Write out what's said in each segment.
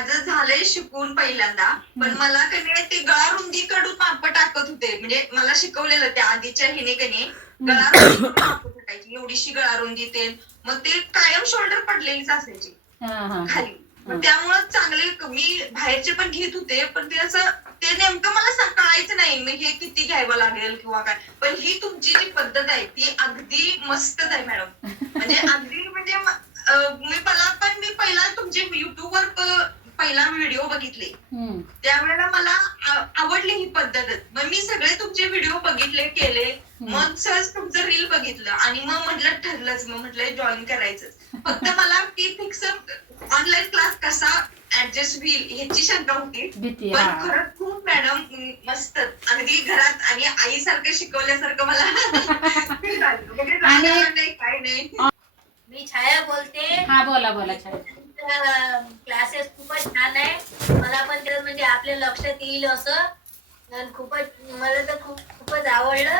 माझं झालंय शिकून पहिल्यांदा, पण मला कधी ते गळा रुंदी कडून माप टाकत होते. म्हणजे मला शिकवलेलं त्या आधीच्या हिने कधी गळा रुंदी कडून माप टाकायची, एवढीशी गळा रुंदी ते. मग ते कायम शोल्डर पडलेलीच असायची खाली. मग त्यामुळे चांगले मी बाहेरचे पण घेत होते, पण ते असं ते नेमकं मला कळायचं नाही मग हे किती घ्यावं लागेल किंवा काय. पण ही तुमची जी पद्धत आहे ती अगदी मस्तच आहे मॅडम. म्हणजे अगदी म्हणजे मी पहिला तुमचे युट्यूबवर पहिला व्हिडिओ बघितले, त्यावेळेला मला आवडली ही पद्धतच. मग मी सगळे तुमचे व्हिडिओ बघितले, केले. मग सहज तुमचं रील बघितलं आणि मग म्हटलं ठरलंच, मग म्हटलं जॉईन करायचं. फक्त मला ती फिक्स ऑनलाईन क्लास कसा ऍडजस्ट होईल ह्याची शंका होती. पण खरंच खूप मॅडम मस्त अगदी घरात आणि आईसारखं शिकवल्यासारखं मला म्हणजे नाही काय नाही. मी छाया बोलते. हा बोला बोला छाया. क्लासेस खूपच छान आहे. मला पण त्यात म्हणजे आपल्या लक्षात येईल असं खूपच मला तर खूपच आवडलं.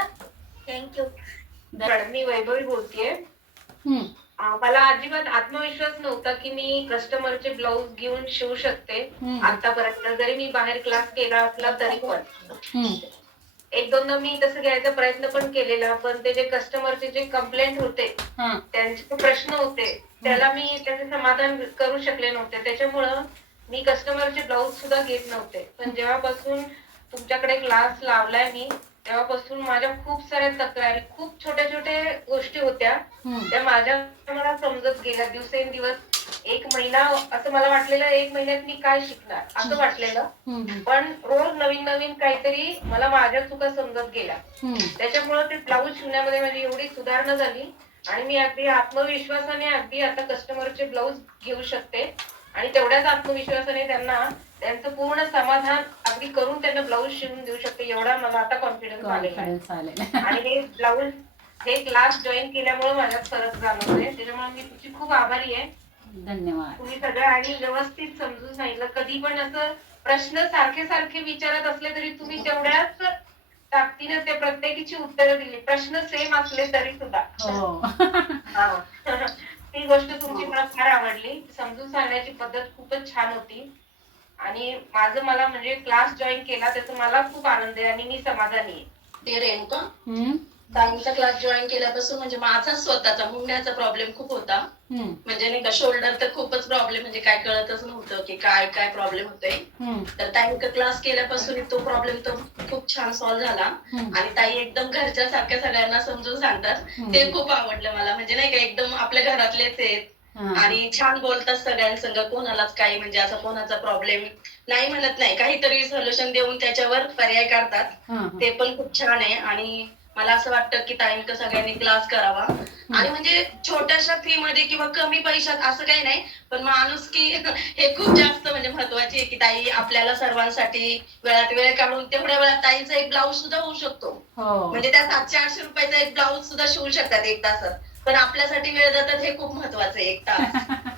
थँक्यू. मी वैभवी बोलतेय. मला अजिबात आत्मविश्वास नव्हता की मी कस्टमरचे ब्लाऊज घेऊन शिवू शकते. आतापर्यंत जरी मी बाहेर क्लास केला असला तरी पण एक दोनदा मी तसं घ्यायचा प्रयत्न पण केलेला, पण ते जे कस्टमरचे जे कंप्लेंट होते, त्यांचे प्रश्न होते, त्याला मी त्याचे समाधान करू शकले नव्हते. त्याच्यामुळं मी कस्टमरचे ब्लाऊज सुद्धा घेत नव्हते. पण जेव्हापासून तुमच्याकडे क्लास लावलाय मी, तेव्हापासून माझ्या खूप साऱ्या तक्रारी, खूप छोट्या छोट्या गोष्टी होत्या त्या माझ्या मला समजत गेल्या दिवसेंदिवस. एक महिना असं मला वाटलेलं, एक महिन्यात मी काय शिकणार असं वाटलेलं. पण रोज नवीन नवीन काहीतरी मला माझ्या चुका समजत गेल्या. त्याच्यामुळे ते ब्लाऊज शिवण्यामध्ये माझी एवढी सुधारणा झाली आणि मी अगदी आत्मविश्वासाने अगदी आता कस्टमरचे ब्लाऊज घेऊ शकते आणि तेवढ्याच आत्मविश्वासाने त्यांना त्यांचं पूर्ण समाधान अगदी करून त्यांना ब्लाऊज शिवून देऊ शकते. एवढा मला आता कॉन्फिडन्स आलेला आहे. आणि हे ब्लाऊज हे क्लास जॉईन केल्यामुळे माझ्यात फरक जाणवतोय. त्याच्यामुळे मी तुमची खूप आभारी आहे. धन्यवाद. तुम्ही सगळं आणि व्यवस्थित समजून सांगितलं. कधी पण असं प्रश्न सारखे सारखे विचारत असले तरी तुम्ही तेवढ्याच ताकदीने ते प्रत्येकीची उत्तरं दिली, प्रश्न सेम असले तरी सुद्धा. ती गोष्ट तुमची मला फार आवडली. समजून सांगण्याची पद्धत खूपच छान होती आणि मला म्हणजे क्लास जॉईन केला त्याचा मला खूप आनंद आहे आणि मी समाधानी आहे. ते रेणुका ताईंचा क्लास जॉईन केल्यापासून म्हणजे माझा स्वतःचा मुंग्याचा प्रॉब्लेम खूप होता. म्हणजे नाही का शोल्डर तर खूपच प्रॉब्लेम, म्हणजे काय कळतच नव्हतं की काय काय प्रॉब्लेम होतोय. तर ताईंचा क्लास केल्यापासून तो प्रॉब्लेम तर खूप छान सॉल्व्ह झाला आणि ताई एकदम घरच्या सारख्या सगळ्यांना समजून सांगतात. ते खूप आवडलं मला. म्हणजे नाही का एकदम आपल्या घरातलेच आहेत आणि छान बोलतात सगळ्यांसंग. कोणालाच काही म्हणजे असा कोणाचा प्रॉब्लेम नाही म्हणत नाही, काहीतरी सोल्युशन देऊन त्याच्यावर पर्याय काढतात. ते पण खूप छान आहे आणि मला असं वाटतं की ताईंक सगळ्यांनी क्लास करावा. आणि म्हणजे छोट्याशा फी मध्ये किंवा कमी पैशात असं काही नाही, पण माणूस की हे खूप जास्त म्हणजे महत्वाची आहे की ताई आपल्याला सर्वांसाठी वेळात वेळ काढून तेवढ्या वेळात ताईचा एक ब्लाऊज सुद्धा होऊ शकतो. म्हणजे त्या 700-800 रुपयाचा एक ब्लाऊज सुद्धा शिवू शकतात 1 तासात. पण आपल्यासाठी वेळ जातात हे खूप महत्वाचं आहे. 1 तास,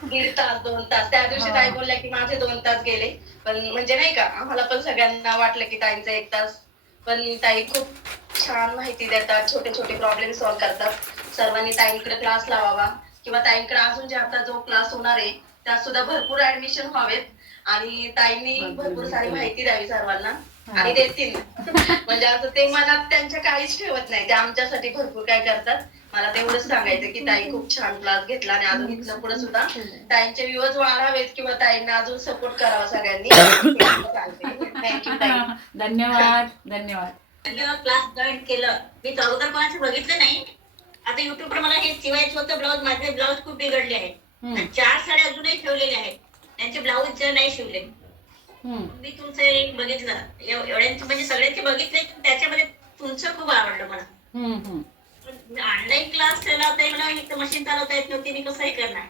1.5 तास, 2 तास. त्या दिवशी ताई बोलल्या की माझे 2 तास गेले. पण म्हणजे नाही का आम्हाला पण सगळ्यांना वाटलं की ताईंचा 1 तास. पण ताई खूप छान माहिती देतात, छोटे छोटे प्रॉब्लेम सॉल्व्ह करतात. सर्वांनी ताईंकडे क्लास लावावा किंवा ताईंकडे अजून जे आता जो क्लास होणार आहे त्यात सुद्धा भरपूर ऍडमिशन व्हावेत आणि ताईंनी भरपूर सारी माहिती द्यावी सर्वांना आणि देतील. म्हणजे असं ते मनात त्यांच्या काहीच ठेवत नाही, ते आमच्यासाठी भरपूर काय करतात. मला तेवढंच सांगायचं की ताई खूप छान क्लास घेतला आणि अजून इथनं पुढे सुद्धा ताईंचे व्ह्यूज वाढावेत किंवा ताईंना अजून सपोर्ट करावा सगळ्यांनी. थँक्यू ताई. धन्यवाद. धन्यवाद. जेव्हा क्लास जॉईन केलं मी अगोदर कोणाचं बघितलं नाही. आता युट्यूबवर मला हे शिवायचं होतं ब्लाऊज. माझे ब्लाऊज खूप बिघडले आहेत. 4 साड्या अजूनही ठेवलेल्या आहेत, त्यांचे ब्लाऊज नाही शिवले. मी तुमचं एक बघितलं, एवढ्यांचे म्हणजे सगळ्यांचे बघितले, त्याच्यामध्ये तुमचं खूप आवडलं मला. ऑनलाईन क्लास चालवता येईल, मला मशीन चालवता येत नव्हती, मी कसं हे करणार.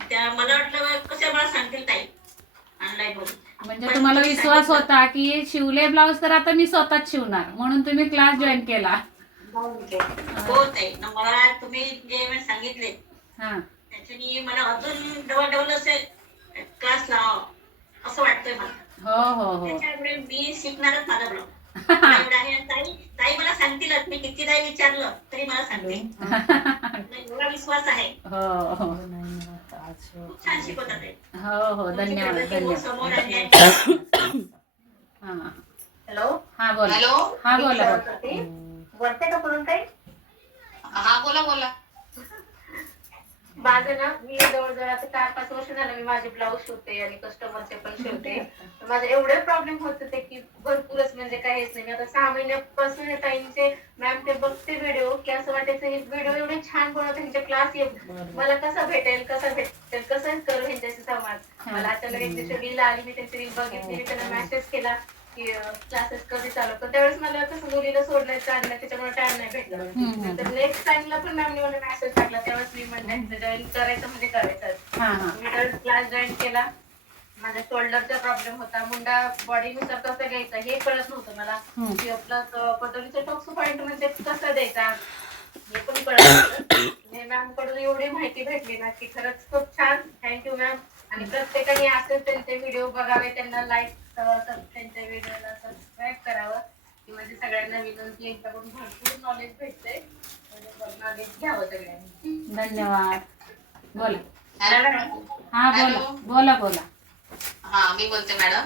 त्या मला वाटलं कसं मला सांगतील ताई ऑनलाईन मध्ये. म्हणजे तुम्हाला विश्वास होता की शिवले ब्लाऊज तर आता मी स्वतःच शिवणार, म्हणून तुम्ही क्लास जॉईन केला. हो ताई, मला तुम्ही जे सांगितले त्याच्यानी मला अजून डबल असे क्लास लावावा असं वाटतंय मला. त्याच्यामुळे मी शिकणारच माझा ब्लाऊज. ताई मला सांगतीलच, मी कितीदा विचारलं तरी मला सांगते. नाही, एवढा विश्वास आहे. हो हो खूप छान शिकवतात ते. हो हो धन्यवाद तुमची धन्यवाद समोर आहे. हा हॅलो, हा बोला हॅलो हा बोला बोला बोलते का बोलून काही? हा बोला बोला. माझं ना, मी जवळजवळ आता 4-5 वर्ष झालं मी माझे ब्लाऊज शिवते आणि कस्टमरचे पण शिवते. तर माझे एवढे प्रॉब्लेम होत होते की भरपूरच, म्हणजे काहीच नाही. मी आता 6 महिन्यापासून या ताईंचे मॅम ते बघते व्हिडिओ, की असं वाटायचं हे व्हिडिओ एवढे छान बनवते, ह्यांचे क्लास मला कसं भेटेल कसं करू ह्यांच्याशी संवाद. मला अचानक एक दिवशी रील आली, मी त्यांची रील बघितली, त्यांना मेसेज केला की क्लासेस कधी चालू. तर त्यावेळेस मला कसं मुलीला सोडण्याचं आणलं, त्याच्यामुळे टाइम नाही भेटला. नंतर नेक्स्ट टाइमला पण मॅमने मला मेसेज टाकला, त्यावेळेस मी म्हणलं जॉईन करायचं म्हणजे करायचं. हा हा मी तर क्लास जॉईन केला. माझ्या शोल्डरचा प्रॉब्लेम होता, मुंडा बॉडीनुसार कसं घ्यायचा हे कळत नव्हतं मला. प्लस पटोलीचा टॉक्स पॉइंट म्हणजे कसं द्यायचा हे पण कळत नव्हतं. मॅम कडून एवढी माहिती भेटली ना की खरंच खूप छान. Thank you ma'am. आणि प्रत्येकाने असेच त्यांचे व्हिडिओ बघावे, त्यांना लाईक त्यांच्या व्हिडिओला सबस्क्राईब करावं, की म्हणजे सगळ्यांना विनंती यांच्याकडून भरपूर नॉलेज भेटते. नॉलेज घ्यावं सगळ्यांनी. धन्यवाद बोला हॅलो हा बोला बोला बोला हा मी बोलते मॅडम.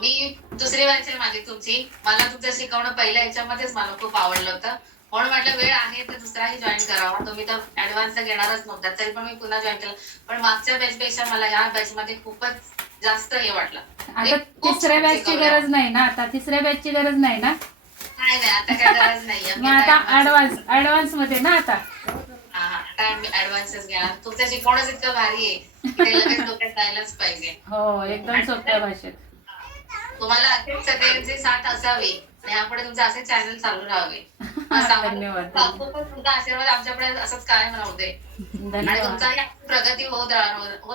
मी दुसरी बॅच आहे माझी तुमची. मला तुमचं शिकवणं पहिल्या ह्याच्यामध्येच मला खूप आवडलं होतं, म्हणून म्हटलं वेळ आहे तर दुसराही जॉईन करावा. तुम्ही तर ऍडव्हान्स घेणारच नव्हता, तरी पण मी पुन्हा जॉईन केलं. पण मागच्या बॅच पेक्षा मला ह्या बॅच मध्ये खूपच जास्त हे वाटलं. आता तिसऱ्या बॅचची गरज नाही ना, आता तिसऱ्या बॅचची गरज नाही ना, नाही नाही आता काय गरज नाहीये. मग आता ऍडव्हान्स मध्ये ना आता. आता मी ऍडव्हान्सच घेणार. तुमचं शिकवणंच इतकं भारी आहे की ते लगेच डोक्यात जायलाच पाहिजे. हो एकदम सोप्या भाषेत. तुम्हाला अखेर सगळ्यांची साथ असावी आणि यापुढे तुमचे असे चॅनल चालू राहावे. धन्यवाद. तुमचा आशीर्वाद आमच्याकडे असंच कायम राहू दे आणि धन्यवाद तुमचाही प्रगती होत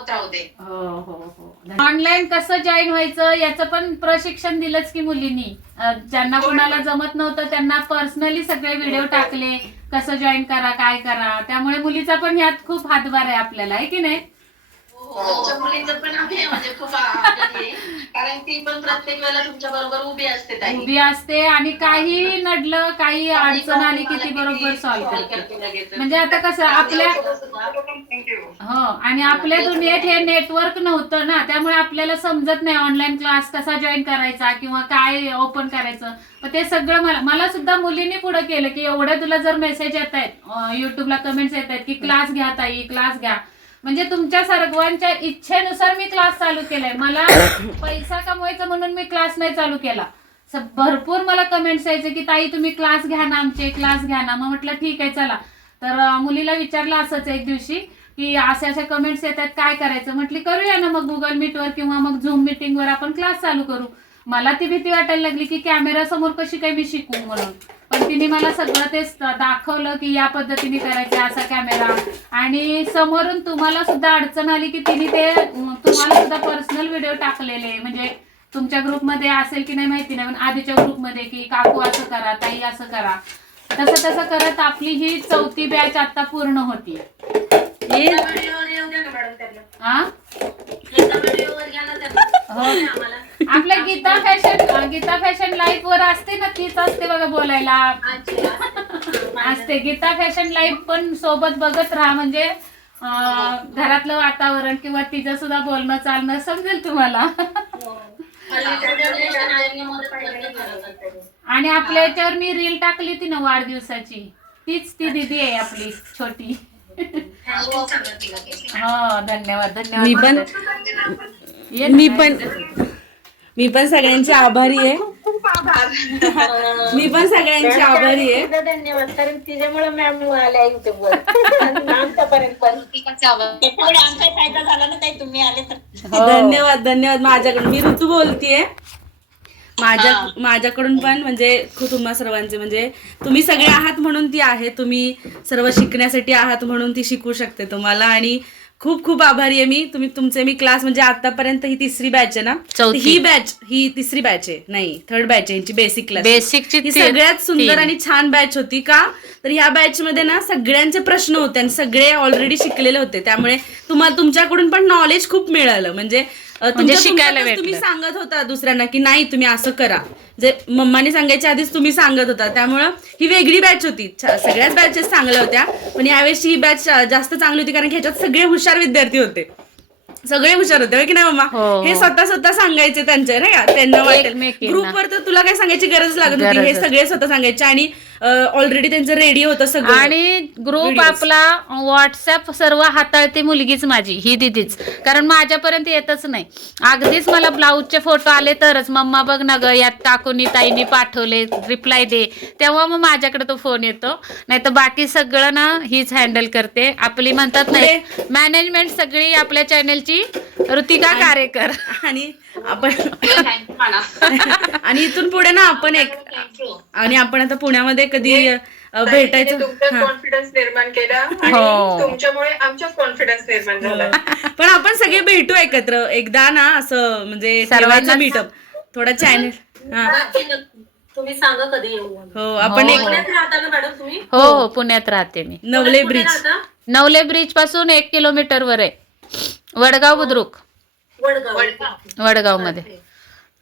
राहू दे. हो हो हो ऑनलाईन कसं जॉईन व्हायचं याचं पण प्रशिक्षण दिलंच की मुलींनी. ज्यांना कोणाला जमत नव्हतं त्यांना पर्सनली सगळे व्हिडिओ टाकले, कसं जॉईन करा काय करा. त्यामुळे मुलीचा पण यात खूप हातभार आहे आपल्याला, आहे की नाही. तुमच्या मुलीचं पण आहे म्हणजे खूप आभारी आहे. कारण ती पण प्रत्येक वेळेला तुमच्या बरोबर उभी असते ताई. उभी असते आणि काही नडलं काही अडचण आली की ती बरोबर सॉल्व्ह करते. म्हणजे आता कसं आपल्या हो आणि आपल्या दुनियेत हे नेटवर्क नव्हतं ना, त्यामुळे आपल्याला समजत नाही ऑनलाईन क्लास कसा जॉईन करायचा किंवा काय ओपन करायचं. पण ते सगळं मला सुद्धा मुलींनी पुढे केलं की एवढ्या तुला जर मेसेज येत आहेत, युट्यूबला कमेंट्स येत आहेत की क्लास घ्या ताई क्लास घ्या. म्हणजे तुमच्या सर्वांच्या इच्छेनुसार मी क्लास चालू केलाय. मला पैसा कमवायचा म्हणून मी क्लास नाही चालू केला. भरपूर मला कमेंट्स यायचे की ताई तुम्ही क्लास घ्या ना, आमचे क्लास घ्या ना. मग म्हटलं ठीक आहे चला. तर मुलीला विचारलं असंच एक दिवशी की अशा कमेंट्स येतात काय करायचं. म्हटली करूया ना मग गुगल मीटवर किंवा मग झूम मीटिंगवर आपण क्लास चालू करू. मला ती भीती वाटायला लागली की कॅमेरा समोर कशी काय मी शिकू म्हणून. पण तिने मला सगळं ते दाखवलं की या पद्धतीने करायचं असा कॅमेरा. आणि समोरून तुम्हाला सुद्धा अडचण आली की तिने ते तुम्हाला सुद्धा पर्सनल व्हिडिओ टाकलेले. म्हणजे तुमच्या ग्रुपमध्ये असेल की नाही माहिती नाही, पण आधीच्या ग्रुपमध्ये की काकू असं करा ताई असं करा. तसं करत आपली ही 4थी बॅच आता पूर्ण होती. आपल्या गीता फॅशन लाईव्ह वर असते ना, तीच असते बघा बोलायला असते. गीता फॅशन लाईव्ह पण सोबत बघत राहा, म्हणजे घरातलं वातावरण किंवा तिचं सुद्धा बोलणं चालणं समजेल तुम्हाला. आणि आपल्या याच्यावर मी रील टाकली ती ना वाढदिवसाची, तीच ती दीदी आहे आपली छोटी. हो धन्यवाद धन्यवाद. मी पण सगळ्यांची आभारी आहे. मी पण सगळ्यांची आभारी आहे. धन्यवाद. कारण तिच्यामुळे मॅम आल्या युट्यूबवर आमच्यापर्यंत पण आमचा फायदा झाला ना ताई तुम्ही आले तर. धन्यवाद धन्यवाद. माझ्याकडून मी ऋतू बोलतीये. माझ्याकडून पण म्हणजे तुम्हा सर्वांचे म्हणजे तुम्ही सगळे आहात म्हणून ती आहे. तुम्ही सर्व शिकण्यासाठी आहात म्हणून ती शिकू शकते तुम्हाला. आणि खूप खूप आभारी आहे मी. तुमचे मी क्लास म्हणजे आतापर्यंत ही 3री बॅच आहे ना, ही 3री बॅच आहे, नाही 3rd बॅच आहे यांची बेसिक क्लास. ही सगळ्यात सुंदर आणि छान बॅच होती. का तर ह्या बॅच मध्ये ना सगळ्यांचे प्रश्न होते आणि सगळे ऑलरेडी शिकलेले होते. त्यामुळे तुमच्याकडून पण नॉलेज खूप मिळालं. म्हणजे तुमच्या शिकायला तुमच्यातच तुम्ही भेटलं. सांगत होता दुसऱ्यांना की नाही तुम्ही असं करा, जे मम्माने सांगायच्या आधीच तुम्ही सांगत होता. त्यामुळं ही वेगळी बॅच होती. सगळ्याच बॅचेस चांगल्या होत्या, पण यावेळेस ही बॅच जास्त चांगली होती कारण की ह्याच्यात सगळे हुशार विद्यार्थी होते. सगळे हुशार होते हो की नाही मम्मा? हो. हे स्वतः सांगायचे त्यांचे नाही का, त्यांना वाटेल. एकमेकींना. ग्रुपवर तर तुला काय सांगायची गरज लागत होती, हे गरजच. सगळे स्वतः सांगायचे आणि ऑलरेडी त्यांचं रेडी होतं सगळं. आणि ग्रुप Videos. आपला व्हॉट्सअप सर्व हाताळते मुलगीच माझी, ही दिदीच. कारण माझ्यापर्यंत येतच नाही. अगदीच मला ब्लाऊजचे फोटो आले तरच मम्मा बघ ना ग यात काकूनी ताईनी पाठवले, रिप्लाय दे, तेव्हा मग माझ्याकडे तो फोन येतो. नाही तर बाकी सगळं ना हीच हँडल करते. आपली म्हणतात नाही मॅनेजमेंट सगळी आपल्या चॅनेलची ऋतिका कारेकर. आणि आपण आणि इथून पुढे ना आपण एक आणि आपण आता पुण्यामध्ये कधी भेटायचं. तुमचा हा. कॉन्फिडन्स निर्माण केला आणि हो. तुमच्यामुळे आमचा कॉन्फिडन्स निर्माण झाला. पण आपण सगळे भेटू एकत्र एकदा ना, असं म्हणजे सर्वांचा मीटअप थोडा चॅनल. तुम्ही सांगा कधी येऊ. हो आपण एक पुण्यात राहता ना मॅडम तुम्ही? हो हो पुण्यात राहते मी. नवले ब्रिज. नवले ब्रिज पासून 1 किलोमीटर वर आहे, वडगाव बुद्रुक, वडगाव मध्ये.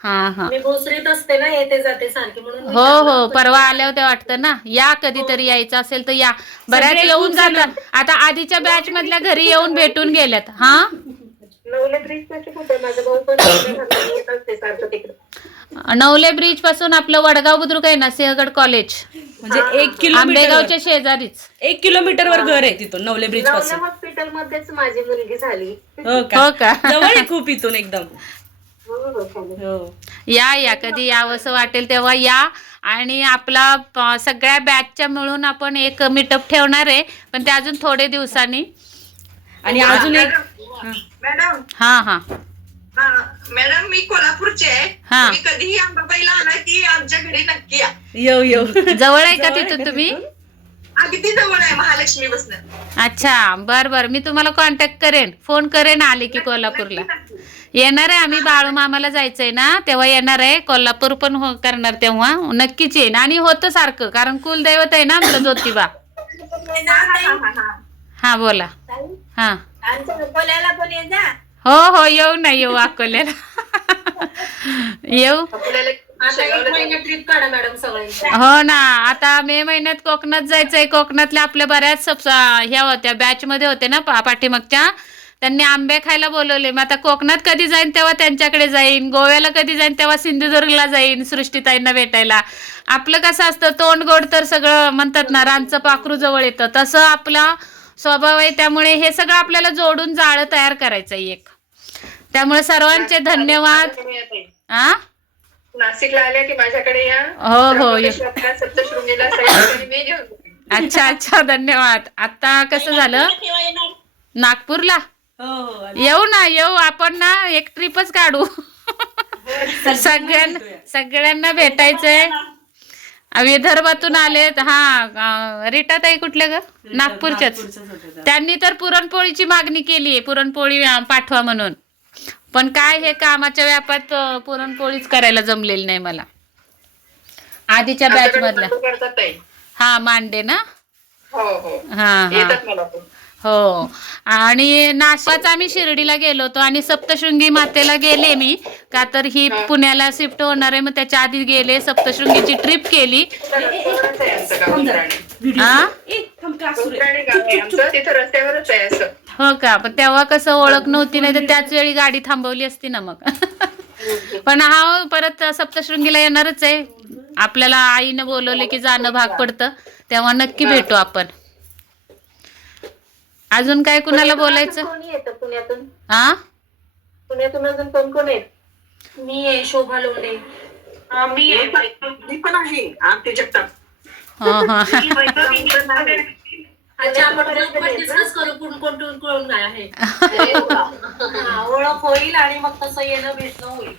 हा हा मी भोसरीत असते ना, येते जाते सारखी म्हणून. हो हो परवा आल्या होत्या वाटतं ना. या कधीतरी यायचं असेल तर या. बऱ्याच सगळे येऊन खूप जातात. आता आधीच्या बॅच मधल्या घरी येऊन भेटून गेल्यात. हा नवले ब्रिज पाशी कुठे माझं भाऊ पण येत असते सारखं तिकडे. नवले ब्रिज पासून आपलं वडगाव बुद्रुक आहे ना, सिंहगड कॉलेज, म्हणजे 1 किलोमीटर, आंबेगावच्या शेजारीच. 1 किलोमीटरवर घर आहे तिथून नवले ब्रिज पासून. हॉस्पिटल मध्येच माझी मुलगी झाली. हो हो का? जवळ आहे खूप इथून एकदम. हो या कधी यावंसं वाटेल तेव्हा या. आणि आपला सगळ्या बॅचच्या मिळून आपण एक मीटअप ठेवणार आहे, पण ते अजून थोडे दिवसांनी. आणि अजून एक मॅडम हा हा मॅडम मी कोल्हापूरचे आहे. हा. तुम्ही कधीही अंबाबाईला आला की आमच्या घरी नक्की या. येऊ जवळ आहे का तिथून तुम्ही? अगदी जवळ आहे महालक्ष्मी बसनं. अच्छा बर मी तुम्हाला कॉन्टॅक्ट करेन, फोन करेन आले की कोल्हापूरला. येणार आहे आम्ही, बाळू मामाला जायचंय ना तेव्हा येणार आहे. कोल्हापूर पण करणार तेव्हा नक्कीच येईन. आणि होतं सारखं, कारण कुलदैवत आहे ना आपलं ज्योतिबा. हा बोला. हा अकोल्याला पण ये जा. हो येऊ ना, येऊ अकोल्याला. येऊ. आता 1 महिना ट्रिप काढा मॅडम सगळ्यांची. हो ना, आता मे महिन्यात कोकणात जायचंय. कोकणातल्या आपल्या बऱ्याच ह्या होत्या बॅच मध्ये होते ना पाठीमागच्या, त्यांनी आंबे खायला बोलवले. मग आता कोकणात कधी जाईन तेव्हा त्यांच्याकडे जाईन, गोव्याला कधी जाईन तेव्हा सिंधुदुर्गला जाईन सृष्टीताईंना भेटायला. आपलं कसं असतं तोंड गोड तर सगळं म्हणतात ना, रानचं पाखरू जवळ येतं, तसं आपला स्वभाव आहे. त्यामुळे हे सगळं आपल्याला जोडून जाळं तयार करायचं एक. त्यामुळे सर्वांचे धन्यवाद. आ नाशिकला आल्या की माझ्याकडे या. हो सप्तशृंगीला सह्याद्री मी घेऊन येते. अच्छा धन्यवाद. आता कसं झालं, नागपूरला येऊ ना, येऊ आपण ना, एक ट्रिपच काढू. सगळ्यांना भेटायचंय. विदर्भातून आलेत. हा रीटा ताई कुठल्या ग? नागपूरच्याच. त्यांनी तर पुरणपोळीची मागणी केली, पुरणपोळी पाठवा म्हणून. पण काय हे कामाच्या व्यापात पुरणपोळीच करायला जमलेली नाही मला. आधीच्या बॅच मधल्या. करतात ताई. हा मांडे ना. हो हा येतात मला पण. हो. आणि नाशिकच आम्ही शिर्डीला गेलो होतो आणि सप्तशृंगी मातेला गेले मी, का तर ही पुण्याला शिफ्ट होणार आहे, मग त्याच्या आधी गेले, सप्तशृंगीची ट्रिप केली. हा तिथं रस्त्यावरच आहे असं. हो का? पण तेव्हा कसं ओळख नव्हती, नाही तर त्याच वेळी गाडी थांबवली असती ना मग. पण हा परत सप्तशृंगीला येणारच आहे. आपल्याला आईनं बोलवले की जाणं भाग पडतं, तेव्हा नक्की भेटू आपण. अजून काय कुणाला बोलायचं? कोणी येतं पुण्यातून? हा पुण्यातून अजून कोण आहेत? मी आहे शोभा लोंढे. मी पण आहे आरती जगताप. हा अच्छा आपण डिस्कस करू कोण आहे. ओळख होईल आणि मग तसं येणं भेटणं होईल.